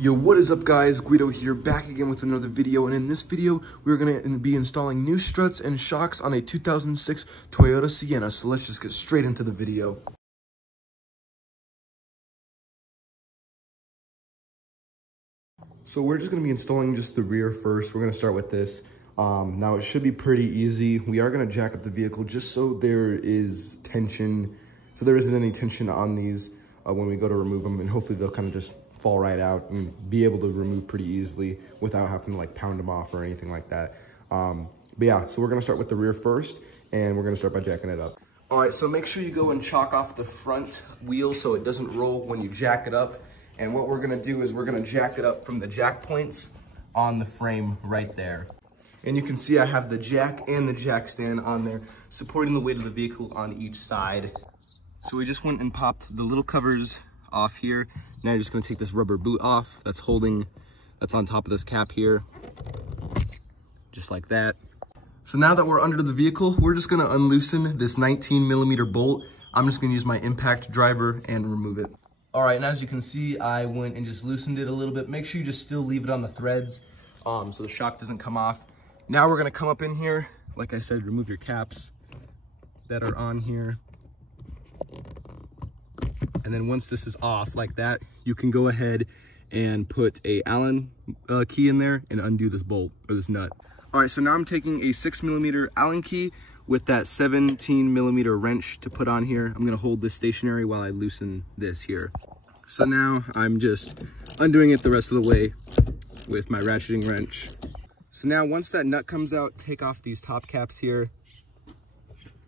Yo, what is up guys? Guido here, back again with another video, and in this video, we're going to be installing new struts and shocks on a 2006 Toyota Sienna, so let's just get straight into the video. So we're just going to be installing just the rear first. We're going to start with this. Now it should be pretty easy. We are going to jack up the vehicle just so there is tension, so there isn't any tension on these when we go to remove them, and hopefully they'll kind of just fall right out and be able to remove pretty easily without having to like pound them off or anything like that. But yeah, so we're gonna start with the rear first, and we're gonna start by jacking it up. All right, so make sure you go and chalk off the front wheel so it doesn't roll when you jack it up. And what we're gonna do is we're gonna jack it up from the jack points on the frame right there. And you can see I have the jack and the jack stand on there, supporting the weight of the vehicle on each side. So we just went and popped the little covers off here. Now you're just gonna take this rubber boot off that's on top of this cap here, just like that. So now that we're under the vehicle, we're just gonna unloosen this 19mm bolt. I'm just gonna use my impact driver and remove it. All right, and as you can see, I went and just loosened it a little bit. Make sure you just still leave it on the threads so the shock doesn't come off. Now we're gonna come up in here, like I said, remove your caps that are on here. And then once this is off like that, you can go ahead and put a Allen key in there and undo this bolt or this nut. All right, so now I'm taking a 6mm Allen key with that 17mm wrench to put on here. I'm gonna hold this stationary while I loosen this here. So now I'm just undoing it the rest of the way with my ratcheting wrench. So now once that nut comes out, take off these top caps here.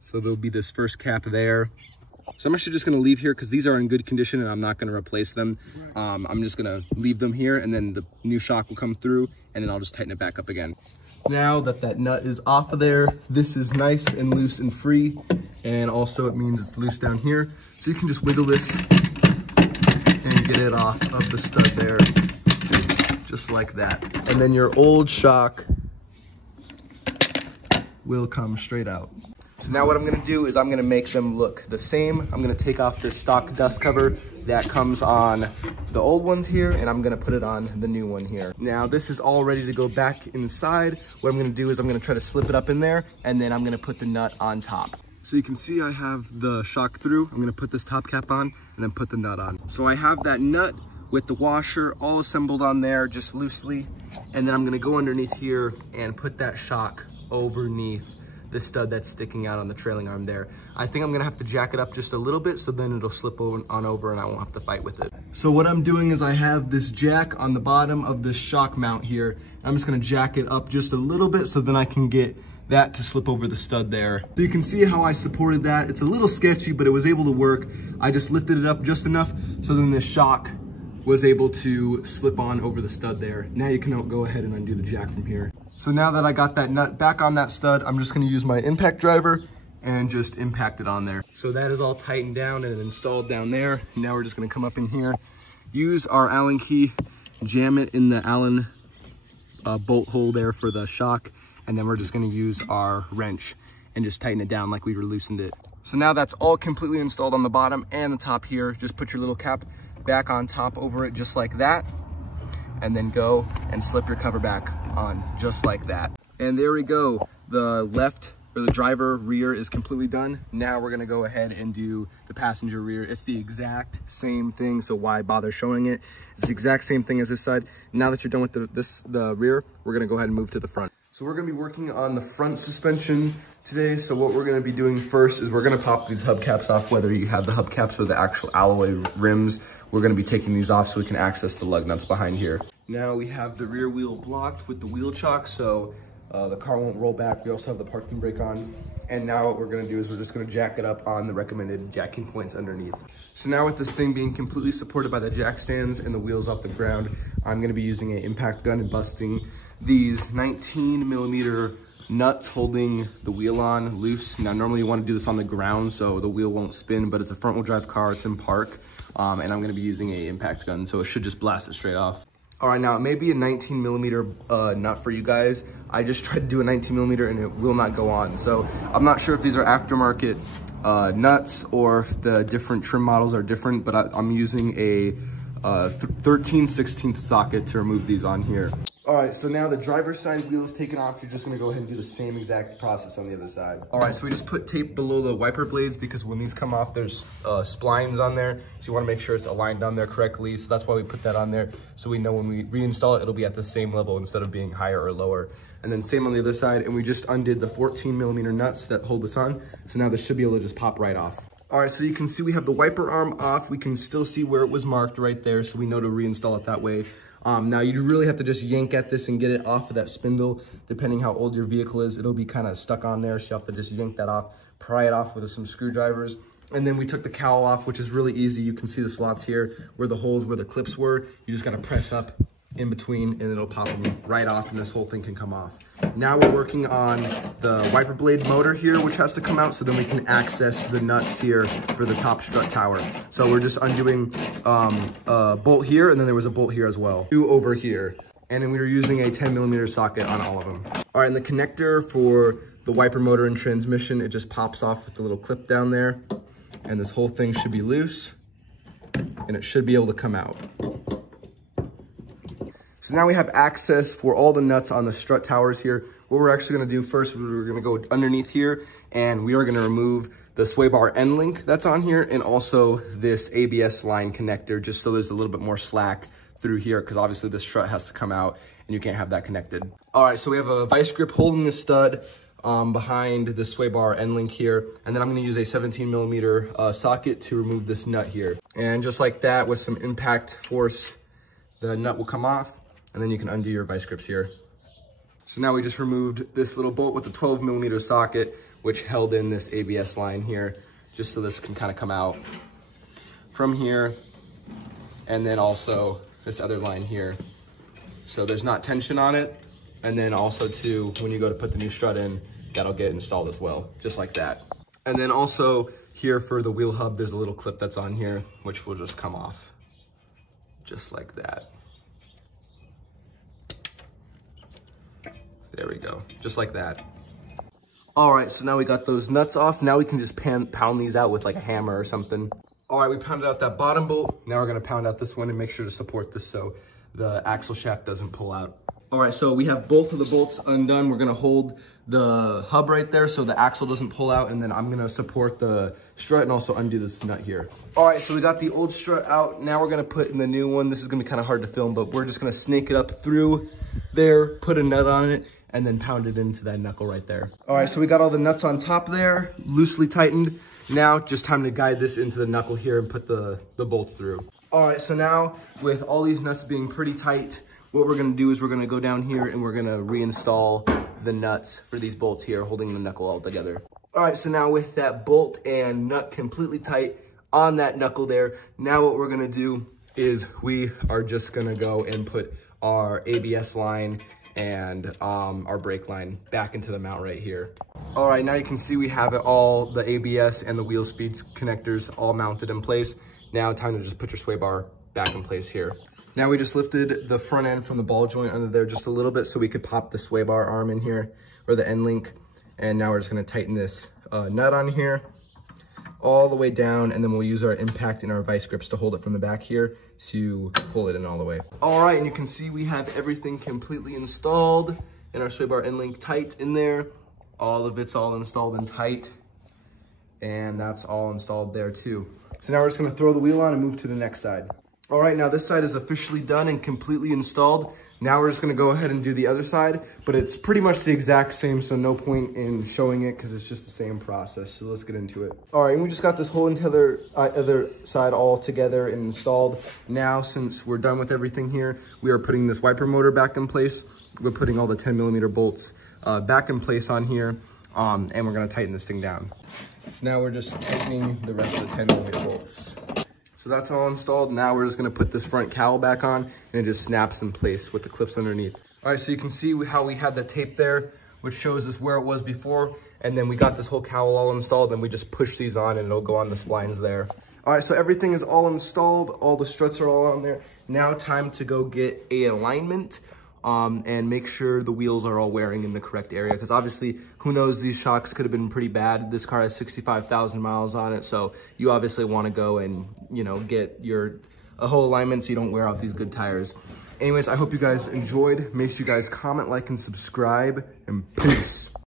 So there'll be this first cap there. So I'm actually just gonna leave here because these are in good condition and I'm not gonna replace them. I'm just gonna leave them here, and then the new shock will come through, and then I'll just tighten it back up again. Now that that nut is off of there, this is nice and loose and free, and also it means it's loose down here. So you can just wiggle this and get it off of the stud there, just like that. And then your old shock will come straight out. So now what I'm gonna do is I'm gonna make them look the same. I'm gonna take off this stock dust cover that comes on the old ones here, and I'm gonna put it on the new one here. Now this is all ready to go back inside. What I'm gonna do is I'm gonna try to slip it up in there, and then I'm gonna put the nut on top. So you can see I have the shock through. I'm gonna put this top cap on and then put the nut on. So I have that nut with the washer all assembled on there just loosely, and then I'm gonna go underneath here and put that shock overneath the stud that's sticking out on the trailing arm there. I think I'm gonna have to jack it up just a little bit so then it'll slip on over and I won't have to fight with it. So what I'm doing is I have this jack on the bottom of this shock mount here. I'm just gonna jack it up just a little bit so then I can get that to slip over the stud there. So you can see how I supported that. It's a little sketchy, but it was able to work. I just lifted it up just enough so then this shock was able to slip on over the stud there. Now you can go ahead and undo the jack from here. So now that I got that nut back on that stud, I'm just gonna use my impact driver and just impact it on there. So that is all tightened down and installed down there. Now we're just gonna come up in here, use our Allen key, jam it in the Allen bolt hole there for the shock, and then we're just gonna use our wrench and just tighten it down like we loosened it. So now that's all completely installed on the bottom and the top here. Just put your little cap back on top over it just like that, and then go and slip your cover back on just like that. And there we go. The left, or the driver rear, is completely done. Now we're gonna go ahead and do the passenger rear. It's the exact same thing, so why bother showing it? It's the exact same thing as this side. Now that you're done with the rear, we're gonna go ahead and move to the front. So we're gonna be working on the front suspension today. So what we're gonna be doing first is we're gonna pop these hubcaps off, whether you have the hubcaps or the actual alloy rims. We're gonna be taking these off so we can access the lug nuts behind here. Now we have the rear wheel blocked with the wheel chock, so the car won't roll back. We also have the parking brake on. And now what we're gonna do is we're just gonna jack it up on the recommended jacking points underneath. So now with this thing being completely supported by the jack stands and the wheels off the ground, I'm gonna be using an impact gun and busting these 19mm nuts holding the wheel on loose. Now normally you wanna do this on the ground so the wheel won't spin, but it's a front wheel drive car, it's in park, and I'm gonna be using an impact gun, so it should just blast it straight off. All right, now it may be a 19mm nut for you guys. I just tried to do a 19mm and it will not go on. So I'm not sure if these are aftermarket nuts or if the different trim models are different, but I'm using a 13/16 socket to remove these on here. All right, so now the driver's side wheel is taken off. You're just gonna go ahead and do the same exact process on the other side. All right, so we just put tape below the wiper blades because when these come off, there's splines on there. So you wanna make sure it's aligned on there correctly. So that's why we put that on there. So we know when we reinstall it, it'll be at the same level instead of being higher or lower. And then same on the other side. And we just undid the 14mm nuts that hold this on. So now this should be able to just pop right off. All right, so you can see we have the wiper arm off. We can still see where it was marked right there. So we know to reinstall it that way. Now you really have to just yank at this and get it off of that spindle. Depending how old your vehicle is, it'll be kind of stuck on there. So you have to just yank that off, pry it off with some screwdrivers. And then we took the cowl off, which is really easy. You can see the slots here where the holes, where the clips were. You just gotta press up in between and it'll pop them right off and this whole thing can come off. Now we're working on the wiper blade motor here, which has to come out so then we can access the nuts here for the top strut tower. So we're just undoing a bolt here and then there was a bolt here as well. Two over here. And then we were using a 10mm socket on all of them. All right, and the connector for the wiper motor and transmission, it just pops off with the little clip down there. And this whole thing should be loose and it should be able to come out. So now we have access for all the nuts on the strut towers here. What we're actually gonna do first, we're gonna go underneath here and we are gonna remove the sway bar end link that's on here and also this ABS line connector, just so there's a little bit more slack through here because obviously the strut has to come out and you can't have that connected. All right, so we have a vice grip holding the stud behind the sway bar end link here. And then I'm gonna use a 17mm socket to remove this nut here. And just like that, with some impact force, the nut will come off. And then you can undo your vice grips here. So now we just removed this little bolt with the 12mm socket, which held in this ABS line here, just so this can kind of come out from here. And then also this other line here. So there's not tension on it. And then also too, when you go to put the new strut in, that'll get installed as well, just like that. And then also here for the wheel hub, there's a little clip that's on here, which will just come off, just like that. There we go, just like that. All right, so now we got those nuts off. Now we can just pound these out with like a hammer or something. All right, we pounded out that bottom bolt. Now we're gonna pound out this one and make sure to support this so the axle shaft doesn't pull out. All right, so we have both of the bolts undone. We're gonna hold the hub right there so the axle doesn't pull out, and then I'm gonna support the strut and also undo this nut here. All right, so we got the old strut out. Now we're gonna put in the new one. This is gonna be kind of hard to film, but we're just gonna snake it up through there, put a nut on it, and then pound it into that knuckle right there. All right, so we got all the nuts on top there, loosely tightened. Now, just time to guide this into the knuckle here and put the bolts through. All right, so now with all these nuts being pretty tight, what we're gonna do is we're gonna go down here and we're gonna reinstall the nuts for these bolts here, holding the knuckle all together. All right, so now with that bolt and nut completely tight on that knuckle there, now what we're gonna do is we are just gonna go and put our ABS line and our brake line back into the mount right here. All right, now you can see we have it all, the ABS and the wheel speeds connectors all mounted in place. Now time to just put your sway bar back in place here. Now we just lifted the front end from the ball joint under there just a little bit so we could pop the sway bar arm in here, or the end link. And now we're just gonna tighten this nut on here all the way down, and then we'll use our impact and our vice grips to hold it from the back here to pull it in all the way. All right, and you can see we have everything completely installed and our sway bar end link tight in there. All of it's all installed and tight, and that's all installed there too. So now we're just gonna throw the wheel on and move to the next side. All right, now this side is officially done and completely installed. Now we're just gonna go ahead and do the other side, but it's pretty much the exact same, so no point in showing it because it's just the same process. So let's get into it. All right, and we just got this whole entire other side all together and installed. Now, since we're done with everything here, we are putting this wiper motor back in place. We're putting all the 10mm bolts back in place on here, and we're gonna tighten this thing down. So now we're just tightening the rest of the 10mm bolts. So that's all installed. Now we're just gonna put this front cowl back on and it just snaps in place with the clips underneath. All right, so you can see how we had the tape there, which shows us where it was before. And then we got this whole cowl all installed and we just push these on and it'll go on the splines there. All right, so everything is all installed. All the struts are all on there. Now time to go get a alignment and make sure the wheels are all wearing in the correct area. Because obviously, who knows, these shocks could have been pretty bad. This car has 65,000 miles on it. So you obviously want to go and, you know, get your a whole alignment so you don't wear out these good tires. Anyways, I hope you guys enjoyed. Make sure you guys comment, like, and subscribe, and peace.